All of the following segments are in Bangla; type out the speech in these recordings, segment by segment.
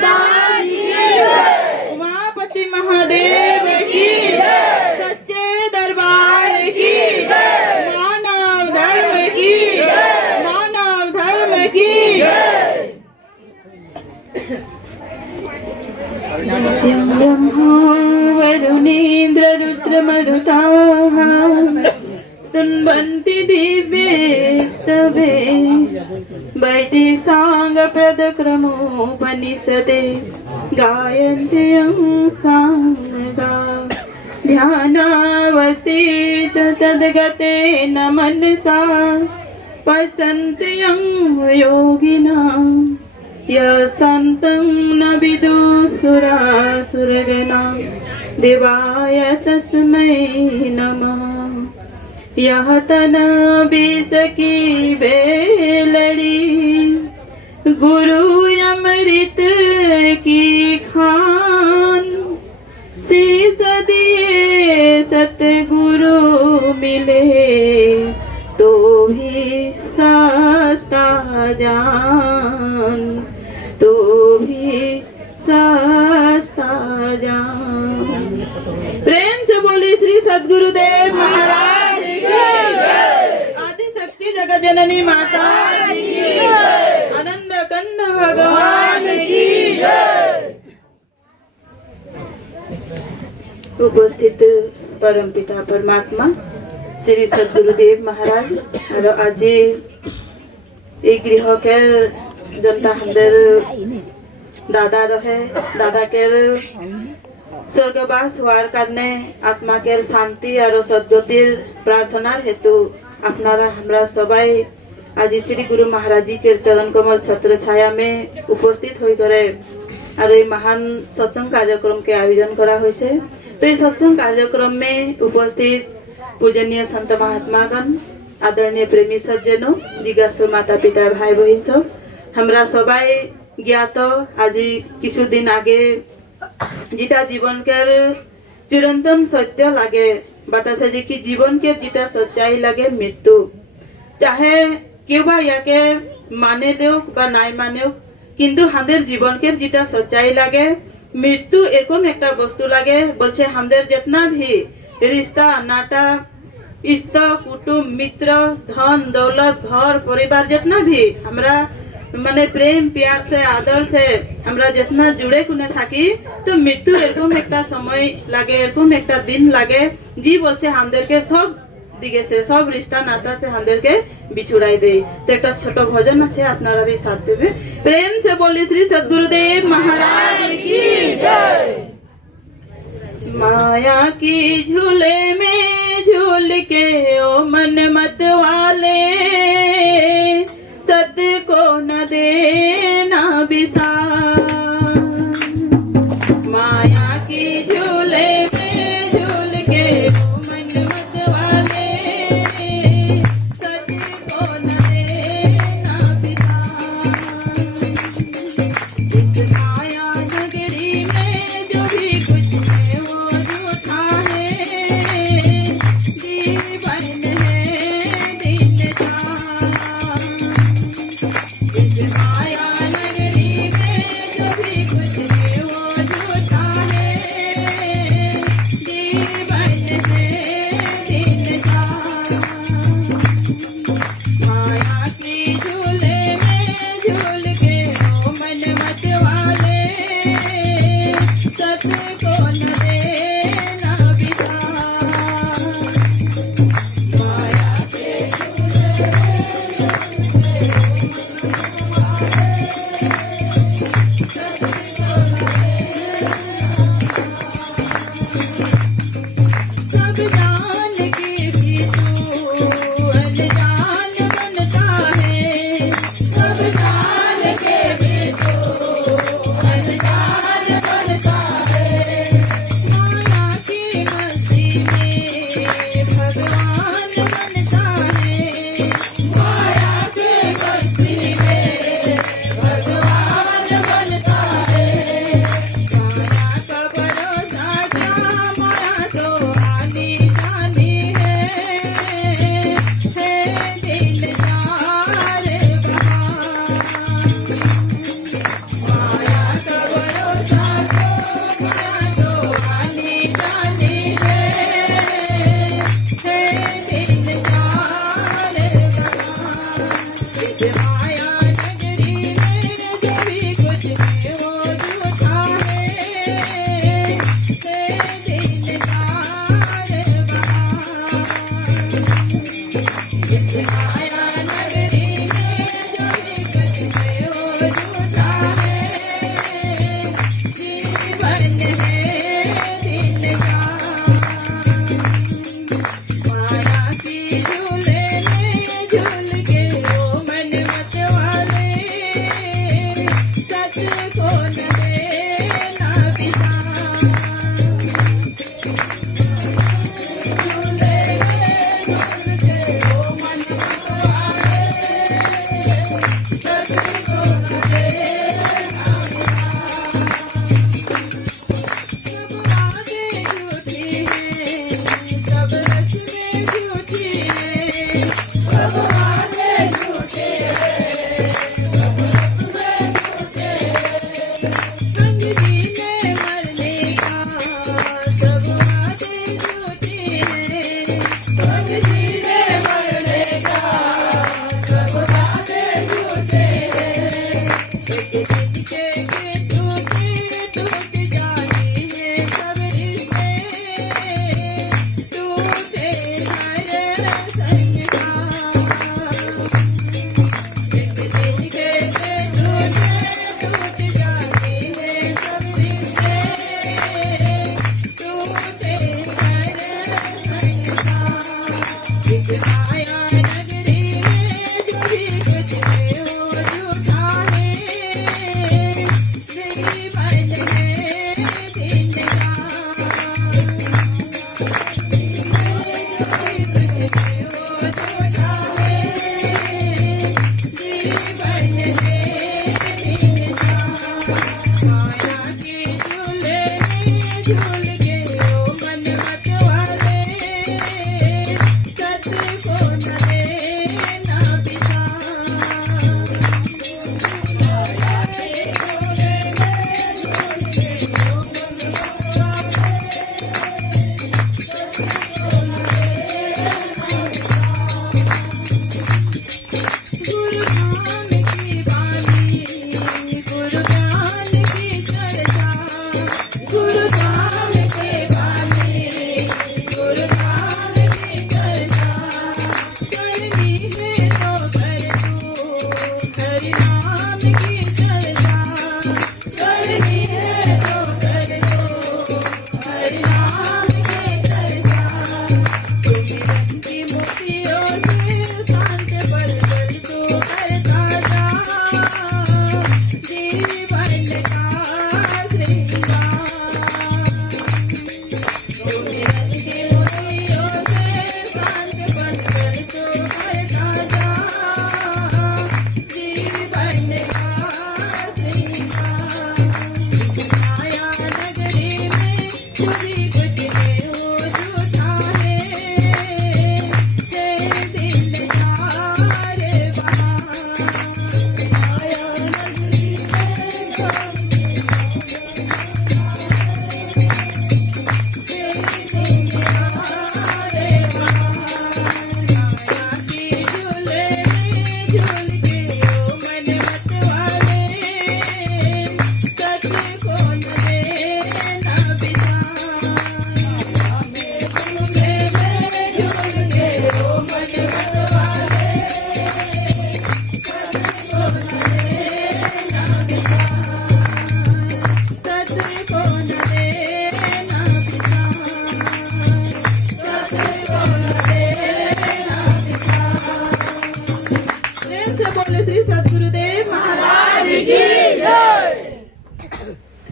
माता की जय, उमापति महादेव की जय, सच्चे दरबार की जय, मानव धर्म की जय, मानव धर्म की जय। ब्रह्मा वरुणेन्द्र रुद्र मरुताः स्तुन्वन्ति दिव्यैस्तवे वैदिकसाङ्गप्रदक्रमोपनिषदे गायन्ति यं साङ्गा ध्यानावस्थित तद्गतेन मनसा पश्यन्ति यं योगिनां यस्तं न विदुसुरासुरगणां देवाय तस्मै नमः। यह तन बीस की बेलड़ी गुरु अमृत की खान शीस दिए सतगुरु मिले तो भी सस्ता जान, तो भी सस्ता जान। प्रेम से बोले श्री सद्गुरुदेव महाराज की जय, आदि शक्ति जगत जननी माता की जय, आनंद कंद भगवान की जय। उपस्थित परम पिता परमात्मा श्री सद्गुरुदेव महाराज और आज এই গৃহকের জনটা আমাদের দাদা রহে দাদাকের স্বর্গবাস হওয়ার কারণে আত্মাকের শান্তি আর সদ্গতির প্রার্থনার হেতু আপনারা আমরা সবাই आज श्री गुरु महाराज जी के चरण कमल छत्र छाया में उपस्थित हो करे और ये महान सत्संग कार्यक्रम के आयोजन करा होइसे। तो इस सत्संग कार्यक्रम में उपस्थित पूजनीय संत महात्मागण आदरणीय प्रेमी सज्जनों जिज्ञासु माता पिता भाई बहन सब हमरा सबाई ज्ञात आज किछु दिन आगे जिता जीवन के चिरंतन सत्य लगे बतासे जे कि जीवन के जिता सच्चाई लगे मृत्यु चाहे क्यों बा याके माने देव बा नाई माने किंतु हमारे जीवन के जिता सच्चाई लगे मृत्यु एरकम एक वस्तु लगे बोलছে हमारे जितना भी रिश्ता नाटा इष्ट कुटुंब मित्र धन दौलत घर परिवार जितना भी हमरा माने प्रेम प्यार से आदर से हमरा जितना जुड़े कुने थाकी तो मृत्यु एरकम एक समय लगे एरकम एक दिन लगे जी बोलছে हमदेर के सब दिगे से सब रिश्ता नाता से हमदेर के बिछुड़ाई दे। तो एक छोटो भजन আছে আপনারা भी साथ देवे। प्रेम से बोले श्री सद्गुरुदेव महाराज की जय। माया की झूले में झूल के ओ मन मत वाले सद को न देना बिसार। माया की झूले में झूल के ओ मन मत वाले सद को न देना बिसार। इस माया नगरी में जो भी कुछ है वो झूठा है, जीवन है दिलदार।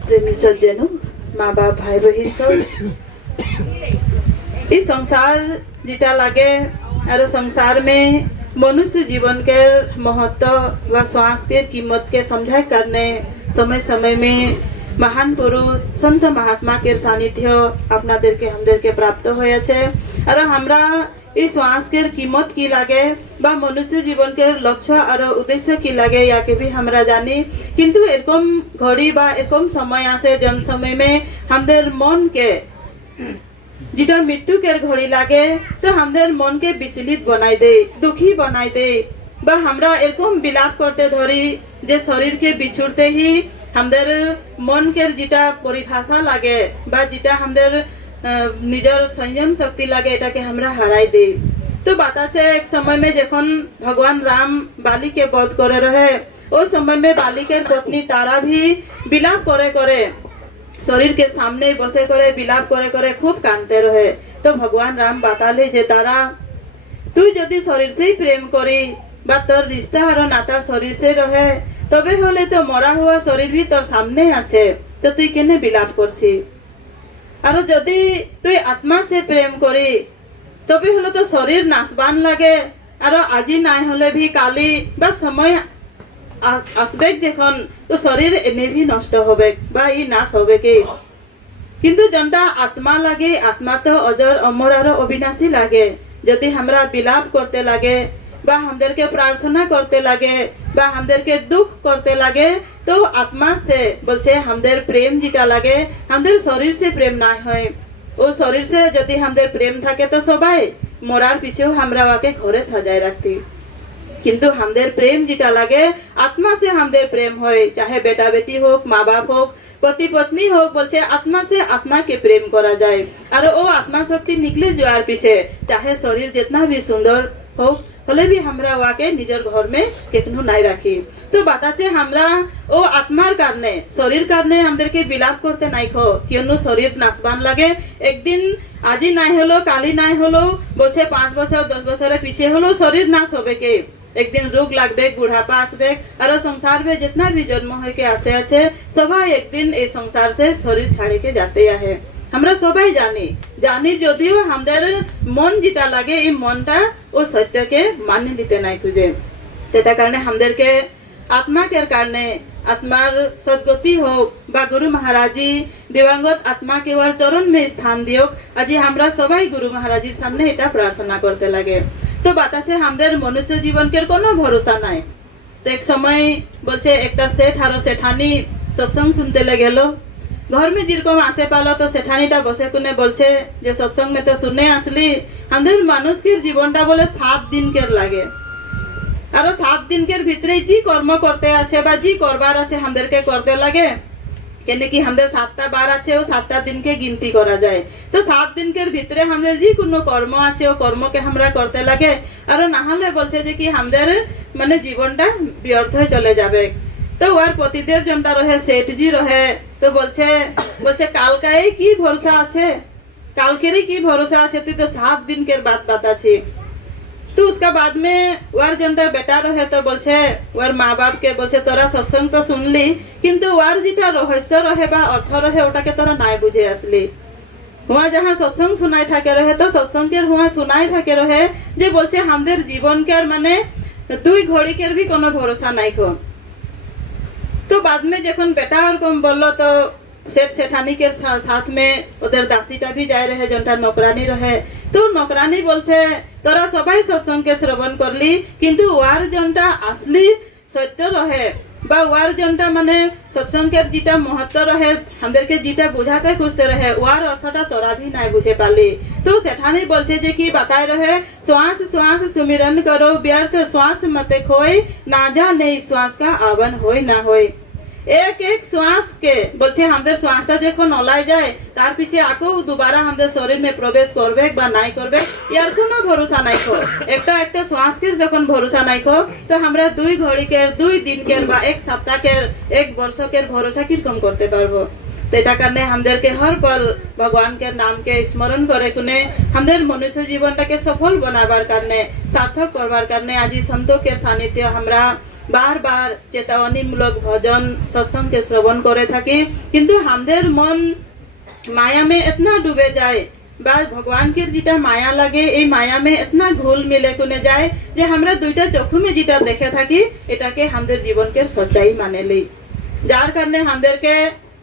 प्रेमी सज्जनों, माँ बाप भाई बहन सब इस संसार जीता लगे और संसार में मनुष्य जीवन के महत्व व श्वास के कीमत के समझाई करने समय समय में महान पुरुष संत महात्मा के सानिध्य अपना देर के हम देर के प्राप्त होया छे और हमरा इस श्वास के कीमत की लागे बा मनुष्य जीवन के लक्ष्य और उद्देश्य की लागे या के भी हमरा जानी किंतु एरकम घड़ी बा एरकम समय आसे जन समय में हमदेर मन के जिटा मृत्यु के घड़ी लागे तो हमदेर मन के विचलित बनाई दे दुखी बनाई दे बा हमरा एरकम विलाप करते धरी जे शरीर के बिछुड़ते ही हमदेर मन के जिटा परिभाषा लागे बा जिटा हमदेर निजर संयम शक्ति लागे एटा के हमरा हराई दे। तो बाता से एक समय में जखन भगवान राम बाली के वध करे रहे उस समय में बाली के पत्नी तारा भी विलाप करे करे शरीर के सामने बसे करे विलाप करे करे खूब कांदते रहे। तो भगवान राम बताले जे तारा तू यदि शरीर से ही प्रेम करी बा तोर रिश्ता और नाता शरीर से रहे तबे होले तो मरा हुआ शरीर भी तोर सामने आछे तो तुई केने विलाप करछी और यदि तुई आत्मा से प्रेम करी तबे होले तो शरीर नाशवान लागे और আজি নাই হলে भी काली बा समय आसबे जखन तो शरीर एने भी नष्ट होबे बा ई नाश होबे के किंतु जनता आत्मा लागे आत्मा तो अजर अमर और अविनाशी लागे यदि हमरा विलाप करते लागे बा हमदेर के प्रार्थना करते लागे बा हमदेर के दुख करते लागे तो आत्मा से बोलछे हमदेर प्रेम जिटा लागे हमदेर शरीर से प्रेम ना होय ओ शरीर से यदि हमदेर प्रेम थाके तो सबाई मरार पीछे हमरा वाके घरे सजाय राखती কিন্তু আমাদের প্রেম যেটা লাগে আত্মা সে আমাদের প্রেম হয়, চাহে বেটা বেটি হোক, মা বাপ হোক, पति पत्नी हो, बोलছে आत्मा से आत्मा के प्रेम करा जाए। और वो आत्मा शक्ति निकले जाए पीछे, चाहे शरीर जितना भी सुंदर हो হলে भी हमरा वाके निजर घर में केकनु নাই রাখি। তো বাতাছে আমরা ও আত্মার কারণে শরীর কারণে আমাদেরকে বিলাপ করতে নাই খো, কিয়নো শরীর নাশবান লাগে। একদিন আজি নাই হলো কালি নাই হলো, বলছে 5 বছর 10 বছরের পিছে হলো শরীর নাশ হবে কে, একদিন রোগ লাগবে, বুढ़ापा আসবে। আর संसार में जितना भी जन्म है के आसे আছে সবাই একদিন এই সংসার से শরীর ছাড়ে के जाते है। আমরা সবাই জানি জানি যদিও আমাদের মন যেটা লাগে এই মনটা ও সত্যকে মানে নিতে নাই খুঁজে। সেটা কারণে আমাদেরকে আত্মাকের কারণে आत्मार सदगति हो बा गुरु महाराजी दिवंगत आत्मा के वर चरण में स्थान दियो। आज हमरा सबाई गुरु महाराजीर सामने এটা प्रार्थना करते लगे। तो বাতাসে আমাদের মনুষ্য জীবনকে কোনো ভরসা নাই। তো এক সময় বলছে একটা সেठ আর সেঠানি सत्संग सुनते ले गेलो। घर में जिरकम आसे पालो तो सेठानीटा बसे कुने बोलছে যে सत्संग में तो सुनने আসলি আমাদের মানুষের জীবনটা বলে 7 दिन के লাগে। আর 7 दिन के ভিতরে জি কর্ম করতে আছে বা জি করবার আছে আমাদেরকে করতে লাগে। কেন কি আমাদের 7টা বার আছে ও 7টা दिन के गिनती करा जाए। तो 7 दिन के ভিতরে আমাদের জি কোনো কর্ম আছে ও কর্মকে আমরা করতে লাগে। আর না হলে বলছে যে কি আমাদের মানে জীবনটা ব্যর্থ হয়ে চলে যাবে। तो ওর পতিদেব জনটা রহে সেঠজি রহে। তো বলছে কালকাই কি ভরসা আছে, কালকেরই কি ভরসা আছে, তুই তো 7 दिन के बात बताছি। तो उसका बाद में वार जनता बेटा रहे तो बोलছে वार माँ बाप के बोलছে তোরা सत्संग तो सुनली किंतु वार যেটা রহস্য রহে বা অর্থ রহে ওটাকে তোরা নাই বুঝে আসলি। हुआ जहाँ सत्संग सुनाई থাকে रहे तो सत्संग के हुआ सुनाई থাকে रहे যে বলছে আমাদের জীবন के মানে 2 घड़ी के भी কোনো ভরসা নাই को। तो बाद में जखन बेटा और कम बोलो तो सेठ सेठानी के साथ में उधर दासीटा भी जाए रहे जनता नौकरानी रहे। तो नौकरानी बोलছে তোরা সবাই सत्संग के श्रवण करली किंतु वार जनता असली सत्य रहे বা ওয়ার জনটা মানে সৎসঙ্গের যেটা महत्व रहे আমাদেরকে যেটা বুঝাতে খুঁজতে रहे ওয়ার অর্থটা তোরা भी নাই বুঝে পারলি। তো সেখানে বলছে যে কি বাতায় रहे श्वास श्वास सुमिरन करो व्यर्थ श्वास मत खोए ना जाने श्वास का आवन होय ना होय। एक एक श्वास के बोलছে আমাদের শ্বাসটা যখন নলাই যায় তার পিছে আকো দুবারা আমাদের শরীর में प्रवेश করবে বা নাই করবে এর কোনো ভরসা নাই কো। একটা একটা শ্বাসের যখন ভরসা নাই কো তো আমরা 2 ঘড়ি के 2 दिन के বা एक सप्ताह के 1 वर्ष के भरोसा किरकम करते पारबो। तो এটা কারণে আমাদেরকে हर पल भगवान के नाम के स्मरण करे कुने আমাদের मनुष्य জীবনটাকে সফল বানাবার কারণে সার্থক করবার কারণে আজি संतों के सानिध्य আমরা बार बार चेतावनी मूलक भजन सत्संग के श्रवण करे थकी किंतु हमदेर मन माया में इतना डूबे जाए बा भगवान के जेटा माया लगे ए माया में इतना घुल मिले कुने जाए जे हमरा दुईटा चक्षु में जेटा देखे थकी एटाके हमदेर जीवन के सच्चाई माने ली। जार कारणे हमदेर के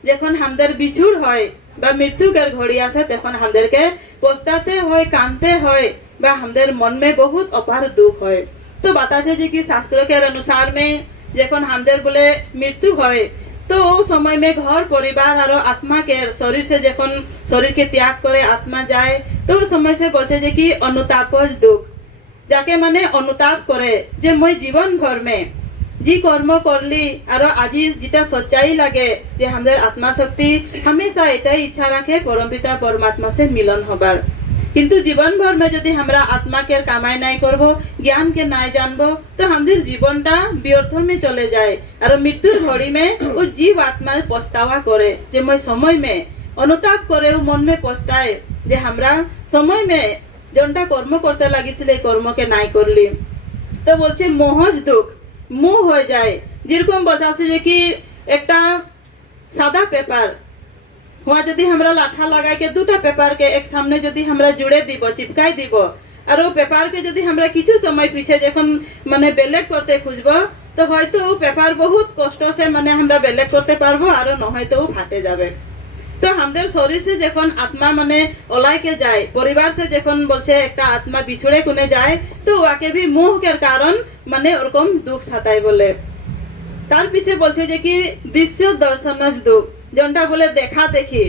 जखन हमदेर बिछुड़ होय बा मृत्यु के घड़ी आसे तखन हमदेर के पछताते होय कांदते होय बा हमदेर मन में बहुत अपार दुख होय। तो बताते जी कि शास्त्रों के अनुसार में जखन हमदेर बोले मृत्यु होय तो समय में घर परिवार और आत्मा के शरीर से जखन शरीर के त्याग करे आत्मा जाए तो समय से बोलছে যে কি अनुतापज दुख যাকে মানে अनुताप करे যে মই जीवन भर में जी कर्म करली और आज जेटा सच्चाई लगे जे हमदेर आत्मा शक्ति हमेशा एटाई इच्छा रखे परमपिता परमात्मा से मिलन होबार। किंतु जीवन भर में यदि हमरा आत्मा के कामाई नहीं करबो ज्ञान के नहीं जानबो तो हमदेर जीवनटा व्यर्थ में चले जाए और मृत्युर घड़ी में वो जीव आत्मा पछतावा करे जे मैं समय में अनुताप करे मन में पछताए जे हमरा समय में जनटा कर्म करते लागिছিল कर्म के नहीं करली। तो बोलছে मोहज दुख मुह हो जाए যেরকম बताছে যে কি একটা सादा पेपर हुआ यदि हमरा लाठा लगा के 2टा पेपर के एक सामने यदि हमरा जुड़े দিব चिपकाई দিব और वो पेपर के यदि हमरा किछु समय पीछे जखन माने बेलेग करते खुजबो तो হয়তো वो पेपर बहुत कष्ट से माने हमरा बेलेग करते पारबो और न হয়তো वो फाटे जाবে। तो हमदेर शरीर से जखन आत्मा माने ओलाई के जाए परिवार से जखन बोलছে একটা आत्मा बिछड़े कोने जाए तो वाके भी मोह के कारण माने ओरकम दुख सताय बोले। तार पीछे बोलছে যে কি दृश्य दर्शनज दुख जनटा बोले देखा देखी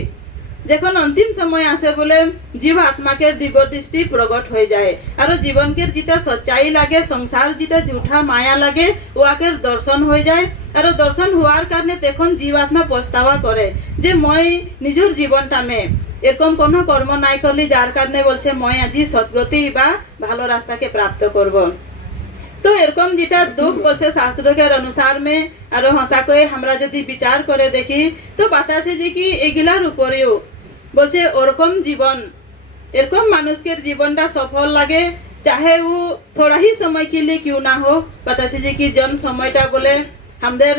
যখন অন্তিম সময় আসে বলে জীব আত্মাকে দিব্য দৃষ্টি প্রগট হয়ে যায় আর জীবনকে যেটা সচ্চাই লাগে সংসার যেটা ঝুঠা মায়া লাগে ওয়াকে দর্শন হয়ে যায় আর দর্শন হওয়ার কারণে তখন জীব আত্মা পস্তাবা করে যে মই নিজের জীবনটা মে এরকম কোনো কর্ম নাই করলি যার কারণে বলছে মই আজি সদ্গতি বা ভালো রাস্তাকে প্রাপ্ত করব। তো এরকম যেটা দুঃখ বলছে শাস্ত্রের অনুসার মে আর হসা করে আমরা যদি বিচার করে দেখি তো বাতাসে যে কি এগুলার উপরেও বলছে ওরকম জীবন এরকম মানুষকে জীবনটা সফল লাগে चाहे वो थोड़ा ही समय के लिए क्यों ना हो बतासी जी की जन সময়টা বলে আমাদের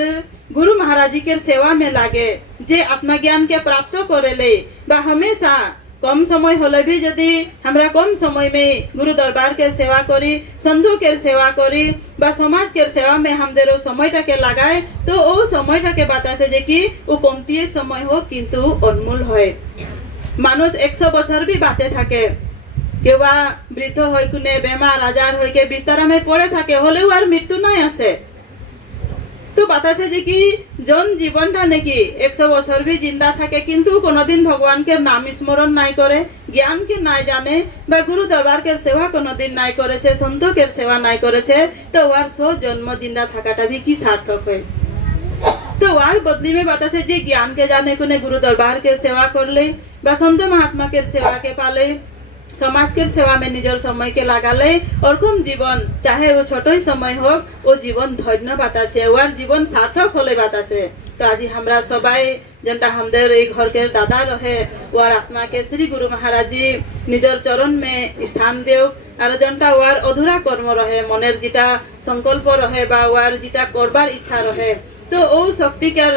गुरु महाराज जी के सेवा में लागे जे आत्मज्ञान के प्राप्त करेले बा हमेशा कम समय होले भी यदि हमरा कम समय में गुरु दरबार के सेवा करी संधु के सेवा करी बा समाज के सेवा में हमদের ও সময়টাকে লাগায় তো ও সময়টাকে বাতাসে যে কি ও কমতি সময় হোক কিন্তু অনমূল হয়। মানুষ 100 বছর भी বাঁচে থাকে কেউ বা বৃদ্ধ হই কোনে বেমার আজার হইকে বিছানায় পড়ে থাকে হলেও আর মৃত্যু নাই আছে। তো বাতাসে যে কি জন জীবনটা নাকি 100 বছর भी जिंदा থাকে কিন্তু কোনদিন ভগবান के नाम स्मरण নাই করে জ্ঞান के নাই জানে বা গুরু দরবার के सेवा কোনদিন নাই করেছে সন্ত के सेवा নাই করেছে তো ওর সো জন্ম जिंदा থাকাটা भी কি সার্থক হয়। तो ওর বদলি में বাতাসে যে জ্ঞান के जाने कोने गुरु दरबार के सेवा करले বা संत महात्मा के सेवा के पाले समाज के सेवा में निजर समय के लगाले और कम जीवन चाहे वो छोटो ही समय हो वो जीवन धन्य बाताছে ওর जीवन सार्थक होले बाताছে। तो आज हमरा सबाई जनता हमদের এই घर के दादा रहे ওর आत्मा के श्री गुरु महाराज जी निजर चरण में स्थान देव और जनता ওর अधूरा कर्म रहे मनेर जेटा संकल्प रहे बा ওর जेटा करबार इच्छा रहे तो ओ शक्ति के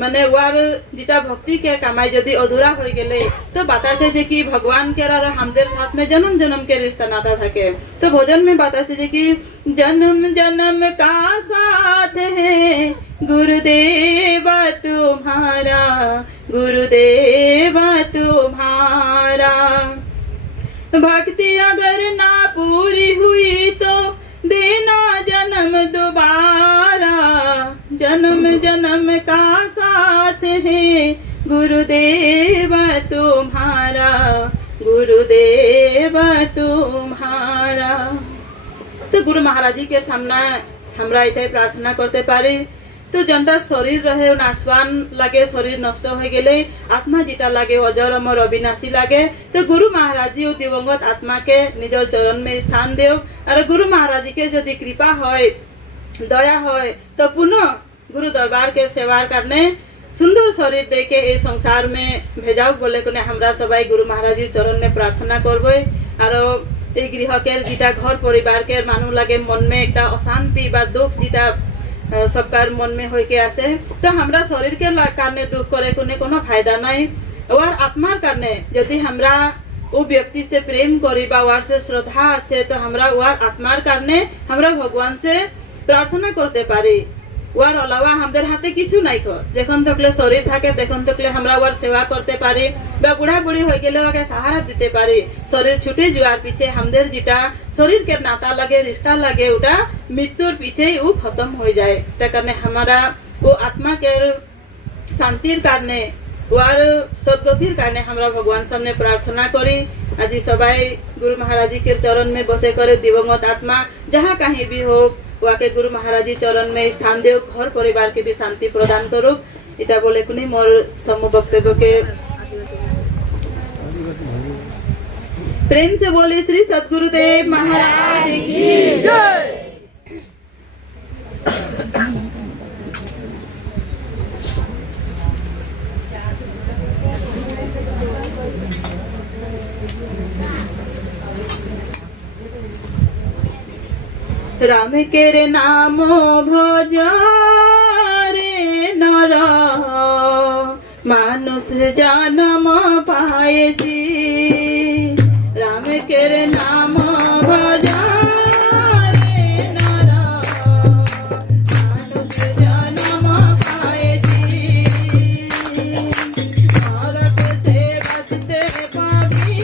মানে ওয়ার যেটা ভক্তি के कमाई यदि अधूरा हो गए तो बतासे जे कि भगवान के और हमদের साथ में जन्म जन्म के रिश्ता नाता থাকে। तो भोजन में बतासे जे कि जन्म जन्म का साथ है गुरुदेव तुम्हारा गुरुदेव तुम्हारा भक्ति अगर ना पूरी हुई तो देना जन्म दोबारा जन्म जन्म का साथ है गुरुदेव तुम्हारा गुरुदेव तुम्हारा। तो गुरु महाराज जी के सामने हमरा एटाई प्रार्थना करते पारी तो जनता शरीर रहे नाशवान लगे शरीर नष्ट हो गए आत्मा जेटा लगे अजर अमर अविनाशी लगे तो गुरु महाराज जी दिवंगत आत्मा के निजर चरण में स्थान देव और गुरु महाराज जी के यदि कृपा है दया है तो पुनः गुरु दरबार के सेवा करने सुंदर शरीर दे के इस संसार में भेजाओ बोले कोने हमरा सबाई गुरु महाराज जी चरण में प्रार्थना करबे और এই গৃহকের যেটা घर परिवार के मानु लगे मन में एक अशांति बा दुख जेटा सबकार मन में होके आसे तो हमरा शरीर के कारणे दुख करे कोने कोनो फायदा नहीं और आत्मार कारणे यदि हमरा वो व्यक्ति से प्रेम करी बा वार से श्रद्धा আছে तो हमरा वार आत्मार कारणे हमरा भगवान से प्रार्थना करते पारी ওর अलावा हमদের हाथे किछु নাই कर যখন তকলে শরীর থাকে তখন তকলে আমরা ওর সেবা করতে পারি বা বুড়া বুড়ি হয়ে গেলে ওকে सहारा দিতে পারি শরীর ছুটে যাওয়ার পিছে हमদের যেটা शरीर के नाता लगे रिश्ता लगे ওটা মৃত্যুর পিছেই ও खत्म हो जाए তার কারণে हमारा वो आत्मा के शांतिर कारणे ওর सद्गतिर कारणे हमरा भगवान सामने प्रार्थना करी आज सबाई गुरु महाराज जी के चरण में बसे करे दिवंगत आत्मा जहाँ कहीं भी हो वाके गुरु महाराज जी चरण में स्थान देव घर परिवार के भी शांति प्रदान करो इटा बोले कुनी मोर समूह वक्तव्य के प्रेम से बोले श्री सद्गुरुदेव महाराज की जय। राम के नाम भज रे नर मानुष जन्म पाए जी राम के नाम भज रे नर मानुष जन्म पाए जी नरक से बचते पापी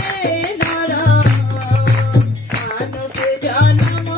रे नर मानुष जन्म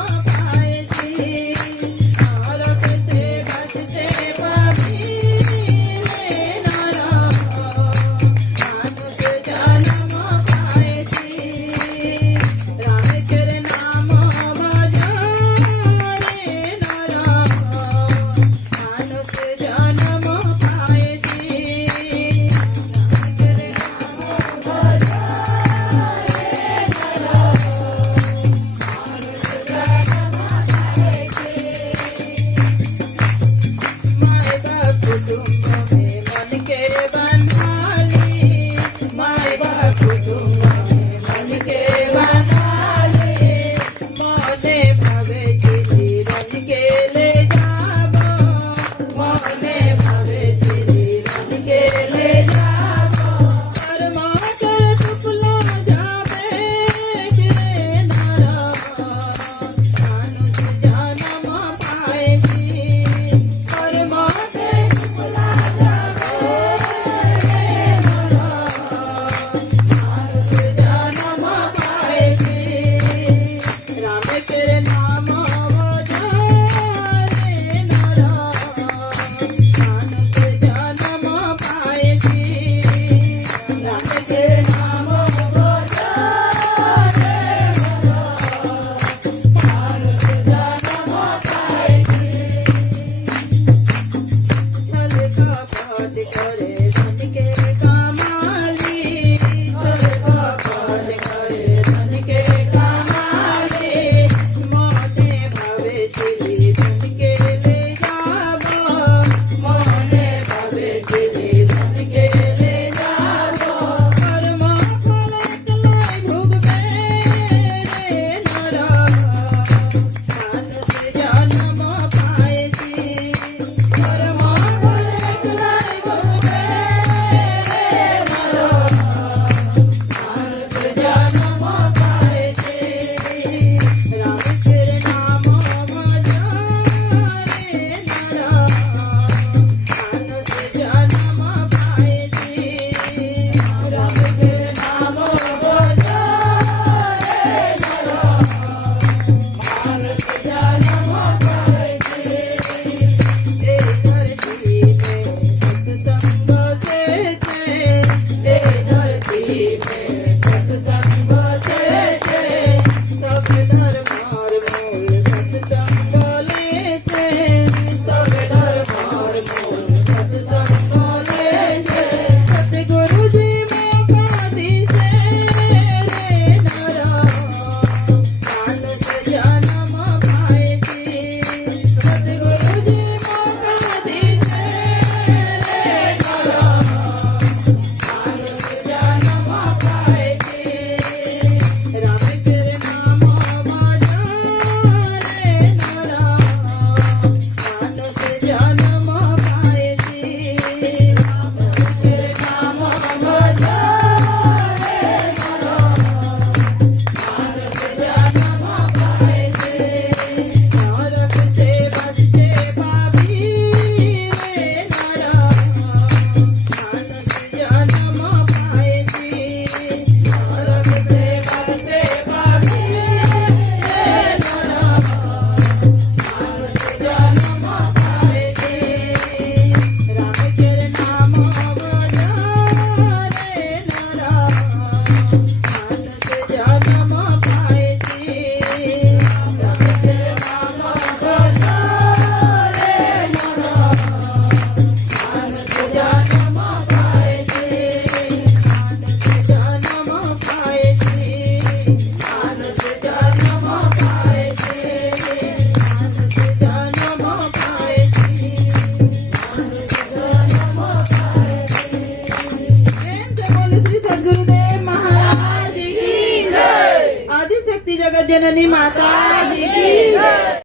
जननी माता की जय।